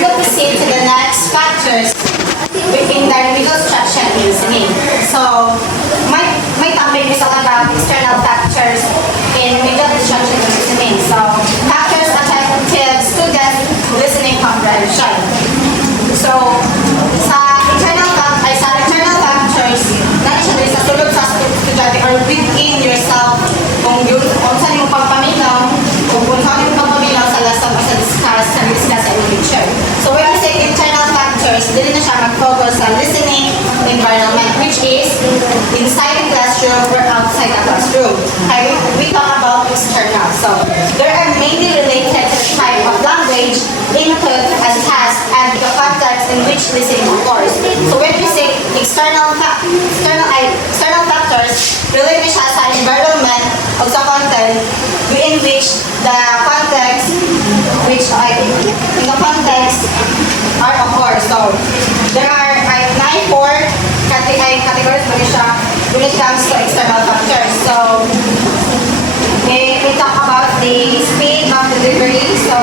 will proceed to the next factors within the remedial instruction in listening. So, my topic is all about external factors in remedial instruction in listening. So, factors affecting student listening comprehension. So, sa internal factors, naturally, sa sulod sa estudyante or within yourself, kung saan yung pagpaminaw, kung saan yung pagpaminaw sa lesson o sa discuss sa teacher. So when we say internal factors, dili na siya mag-focus sa listening environment, which is inside the classroom or outside the classroom. Okay, we talk about external. So there are mainly related to the type of language, input, and task, and the context in which listening occurs. So when we say external factors, related siya sa environment o sa content in which the context in the context are occurs. So there are 94 categories when it comes to external factors. So we talk about the speed of delivery. So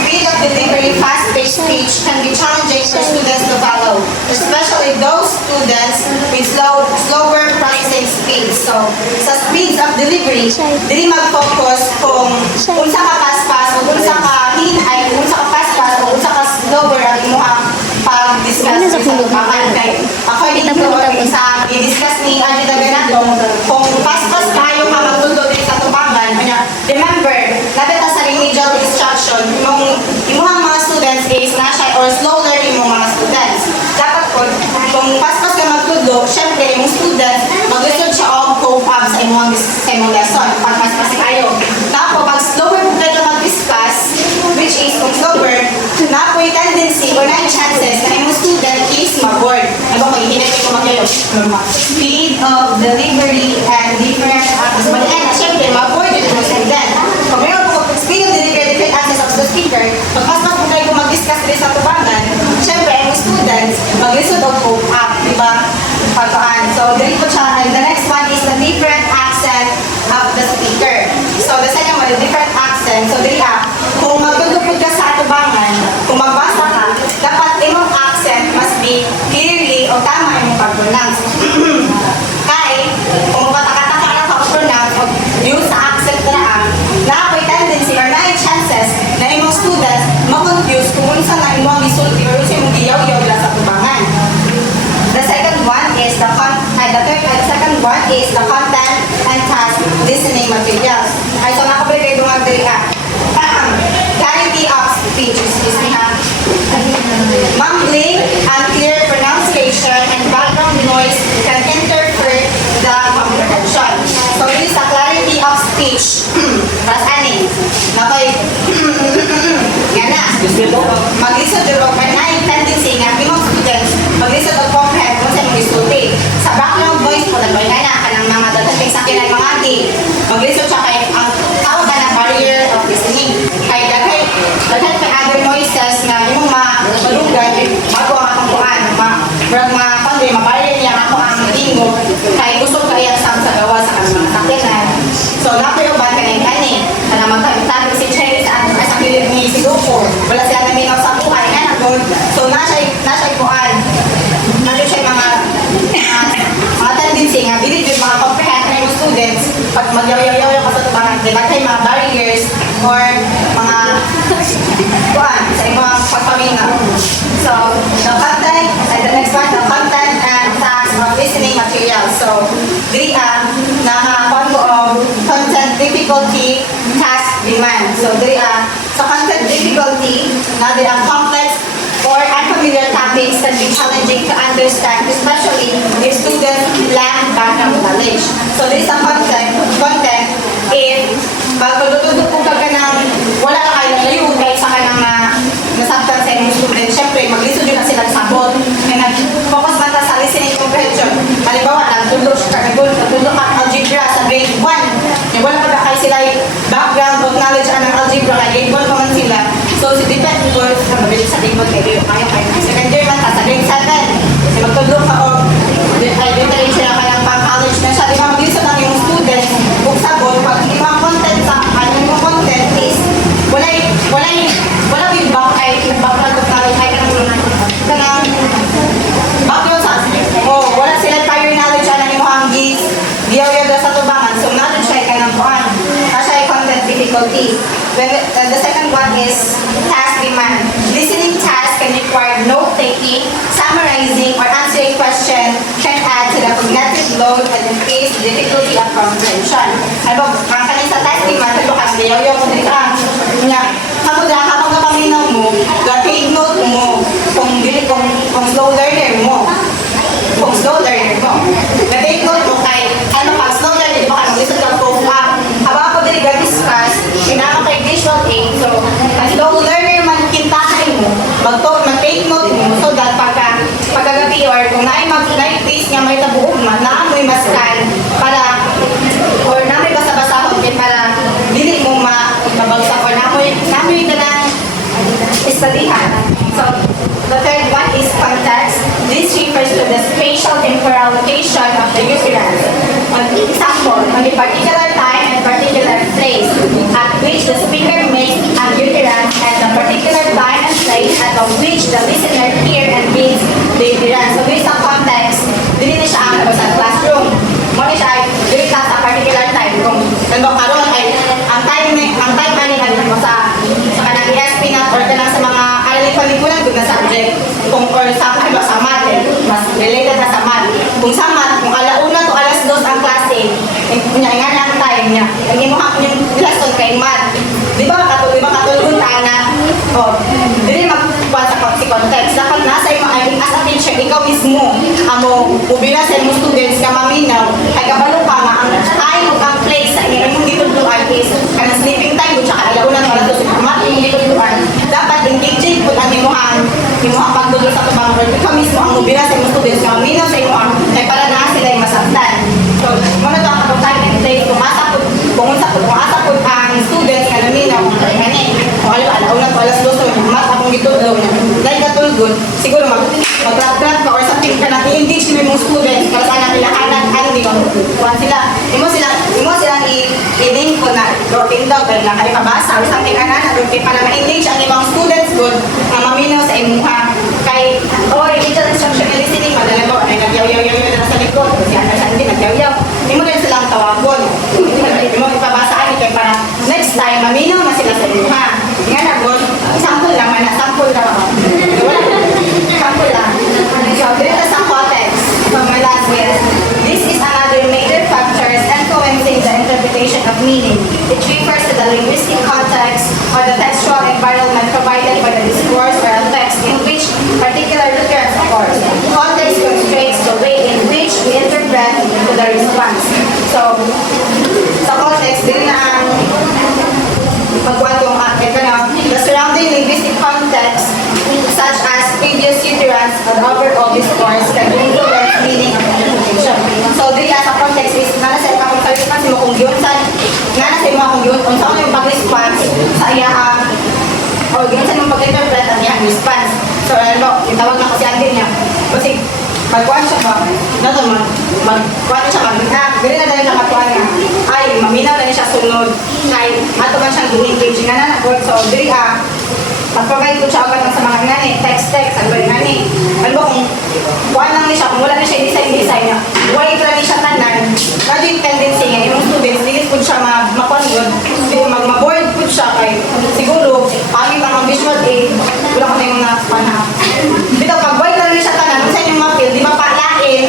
speed of delivery, fast-paced speech can be challenging for students to follow, especially those students with slower processing speed. So sa speeds of delivery, dili mag-focus kung unsa ka paspas o unsa ka hinay, unsa ka paspas o unsa ka slower ang imuhang pag-discuss sa tubangan. Kay according to sa i-discuss ni Adi Daganado, kung paspas tayo ka magtudlo din sa tubangan, remember, nabita sa remedial instruction, imuhang mga students is nasya or slow learning mo mga students. Dapat kung paspas ka magtudlo, syempre yung students, mag-lisod siya o cope up sa imong lesson. Pag paspas tayo. Tapos, pag slower po kayo mag-discuss, which is kung slower, na po yung tendency or na chances na yung student is mag-board. Ano ko, hihinay ko mag-kayo. Speed of delivery and different access. But then, syempre, mag-board yung student. Kung mayroon po, speed of delivery and different access of the speaker, pag paspas po kayo mag-discuss rin sa tubangan, syempre, yung students, mag-lisod o cope up. Diba? Pagkaan. So, dito po siya. And the next one is the different accent of the speaker. So, the second one, the different accent. So, dito kung magtutupod ka sa tubangan, kung magbasa ka, dapat imong accent must be clearly o tama imong pag-pronounce. Kaya, kung mapatakataka na pag-pronounce o use sa accent na ako'y tendency or na chances na imong students ma-confuse kung unsa na imong gisulti or unsa imong giyaw-yaw sa tubangan. The second one is the content and task listening materials. Ay, so nakabalik kayo mga clarity of speech, excuse me ha. Mumbling, unclear pronunciation, and background noise can interfere the comprehension. So this is the clarity of speech. Mas ani, nakoy, yan na. Mag-lisod yung may tendency nga, imong students, mag-lisod o comprehend kung saan mag-isulti. Sa background voice po, nagboy na kanang mga dadating sa akin ng mga agi. Mag-lisod siya kay ang tawag na barrier of listening. Kaya daghay may other noises na yung malugay, bago ang akong kuhan, ma-barrier niya ako ang tingo, kaya gusto kaya sa gawa sa kanang sakinan. So, napiruban ka ng kanin, na magkabitabi si Cherry sa kilid ni si Lupo, wala siya naminaw sa buhay, kaya nagod. So, nasa kuhan, nandun siya mga tendency nga, bilid yung mga comprehend na yung students, pag magyaw-yaw ka sa tubangan, kaya mga barriers or mga kuhan sa mga pagpaminaw. So, the content, and the next one, the content and task of listening materials. So, dili nakakuan ko of content difficulty, task demand. So, dili sa content difficulty, na dili ang complex or unfamiliar topics can be challenging to understand, especially if students lack background knowledge. So, this is a content if pagkatutudok ko ka ng wala ka kayo ngayon kahit sa kanang nasabtan sa inyong student, syempre maglisod yun na sila sabot may nag-focus man sa listening comprehension. Halimbawa, nagtudok ka algebra sa grade 1, wala pa kayo sila background of knowledge ng algebra kaya grade 1 pa man sila. So, si depend ko mabilis sa grade 1 kayo second year man sa grade 7 kasi magtudok ka o ay sila ka ng pang-college na siya, di ba maglisod ang yung student kung sabot, pag yung content is wala yung back ay take note mo kung slow learner mo. Kung slow learner mo. Na-take note mo kay, ano pag slow learner, di ba ka mag-listen ka po, habang ako dili ga-discuss, pinaka kay visual aid, so, ang slow learner man kintahay mo, mag-take note mo, so that pagkagabi or kung na-face nga may tabuog man, naamoy maskan, para, or namoy basa-basahon, para dili mo mabagsak, or namoy ka ng estadihan. So, the third one is context. This refers to the spatial temporal location of the utterance. On example, on a particular time and particular place at which the speaker makes an utterance and the particular time and place at which the listener hears and reads the utterance. So, based on context, dili siya ang sa classroom. Muna siya ay dili sa particular time. Kung nandong karoon ay ang time mo sa kanang ESP na or kanang sa mga araling palikulan doon na subject or sa math, mas related na sa math. Kung sa math, kung alauna to alas 2 ang klase, nga lang time niya. Ang imuha ko yung lesson kay math. Di ba katulungan tayo na, hindi magkuhan sa context. Dapat nasa imo ay as a teacher, ikaw mismo, amo, ubina sa imong students ka maminaw, ay kabalo pa nga, ang time o ang place sa inyong gitudluan is, kanang sleeping time, kung saka alauna to alas 2 sa math, yung gitudluan, dapat engaging po ang imuhan pagdudul sa tubang word. Ikaw mismo ang ubina sa imong students ka maminaw sa imuhan, ay para na sila yung masaktan. So, muna to ang time and place, kung asa po ang students nga naminaw, kung alauna to alas 2 sa math, akong gitudlo, dahil katulgod, siguro mag-grad ka or something ka natin, engage mo yung students, para saan ang ilahanan, hindi ko, kung sila, imo silang i-link ko na, routine daw, dahil lang kayo mabasa, or something ka na, para ma-engage ang ibang students good, na maminaw sa imuha, kay, digital instructional listening, madala mo, ay nagyaw-yaw na sa likod, kasi hindi nagyaw-yaw, imo din silang tawagon, imo ipabasaan, kaya para next time, maminaw na sila sa imuha. Nga na, sample lang, sample lang ako. Sample lang. So, dito sa context, for my last guess, this is another major factors influencing the interpretation of meaning. It refers to the linguistic context or the textual environment provided by the discourse or a text in which particular occurrence occurs. Context constrains the way in which we interpret the response. So, sa context, din na ang the surrounding linguistic context, such as previous utterance and overall discourse, can influence meaning of interpretation. So, dili sa context is, nga nasa akong kalipan si mo kung yun, kung saan yung pag-response sa iyahang, o yun sa yung pag-interpret ang iyahang response. So, yung tawag na kasi andin niya. Kasi, magkuhan siya ba? Magkuhan siya gano'n na dahil nakatuhan niya. Ay, maminaw na siya sunod. Kaya, ato man siyang i-engage nga na na-board. So, diri mag-provide ko siya agad sa mga ngani, text, ang bali ngani. Alam mo kung kuhan lang niya siya, kung wala na siya design niya, why lang niya siya tanan, radyo yung tendency nga, yung students, dilis po siya makuhan mag-board po siya kay siguro, pangit ang visual aid, wala ko na yung mga panahon. Dito, pag why lang niya siya tanan, kung saan yung mapil, di ba palain,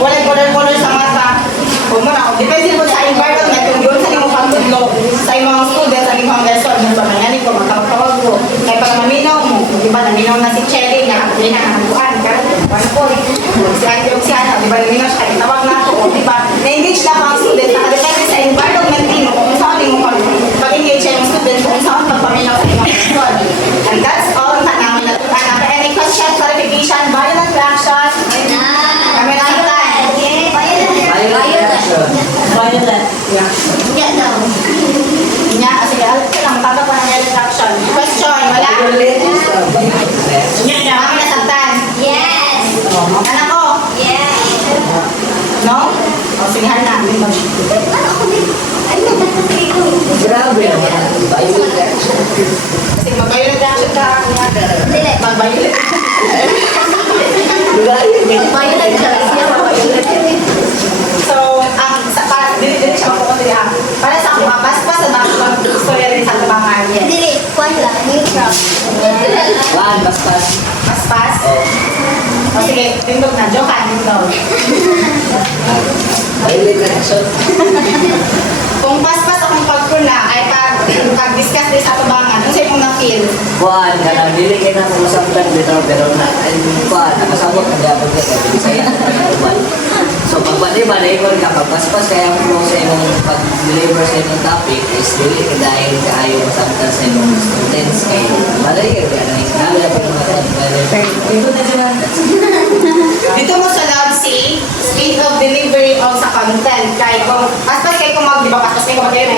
walang color sa mata, kung muna, depende po sa environment, kung yun sa imong pagtudlo, sa imong students, ang imong lesson, yung pagkangani ko, magkakatawag ko, kaya pag maminaw mo, di ba, naminaw na si Cherry, nakapili na nakakuan, kaya po, si Andrew Oxiana, di ba, naminaw siya, tawag na ako, di ba, na-engage na ang student, nakadepende sa environment din mo, kung saan din mo pag-engage yung student, kung saan pagpaminaw sa imong lesson. And that's all na namin natutunan. Any questions, clarification, violent reaction? Kami na sa time. Violent reaction. Yeah, no. Yeah, kasi alam ko lang, taga pa ng violent reaction. Question, wala? Kami na sa time. Yes. Anak ko? Yes. No? O, sige, na. Grabe naman. Violent reaction. Kasi mag-violent reaction ka. Mag-violent. Violent reaction. So, dili siya makukuha. Para sa ako, baspas sa mag-storya rin sa tabangan. Dili, kwan lang, neutral. Baspas. Baspas? O sige, tindog na. Jokan, tindog. Violent reaction. Kung paspas akong pagkuna, ay pag-discuss din sa tubangan, ano sa'yo mong na-feel? Kuan, kana dili kay na ko masabtan dito pero na kuan nakasabot na dapat ka dili saya. So pagpalibay ko ka pagpaspas kaya mo sa imong pag-deliver sa imong topic is dili ka dahil kaayo masabtan sa imong students kay malay ka na nabi na pero ito na sila. Dito mo sa lab C, speed of delivery of sa content. Kaya kung, paspas kayo kung di ba paspas kayo kung mag-ayo na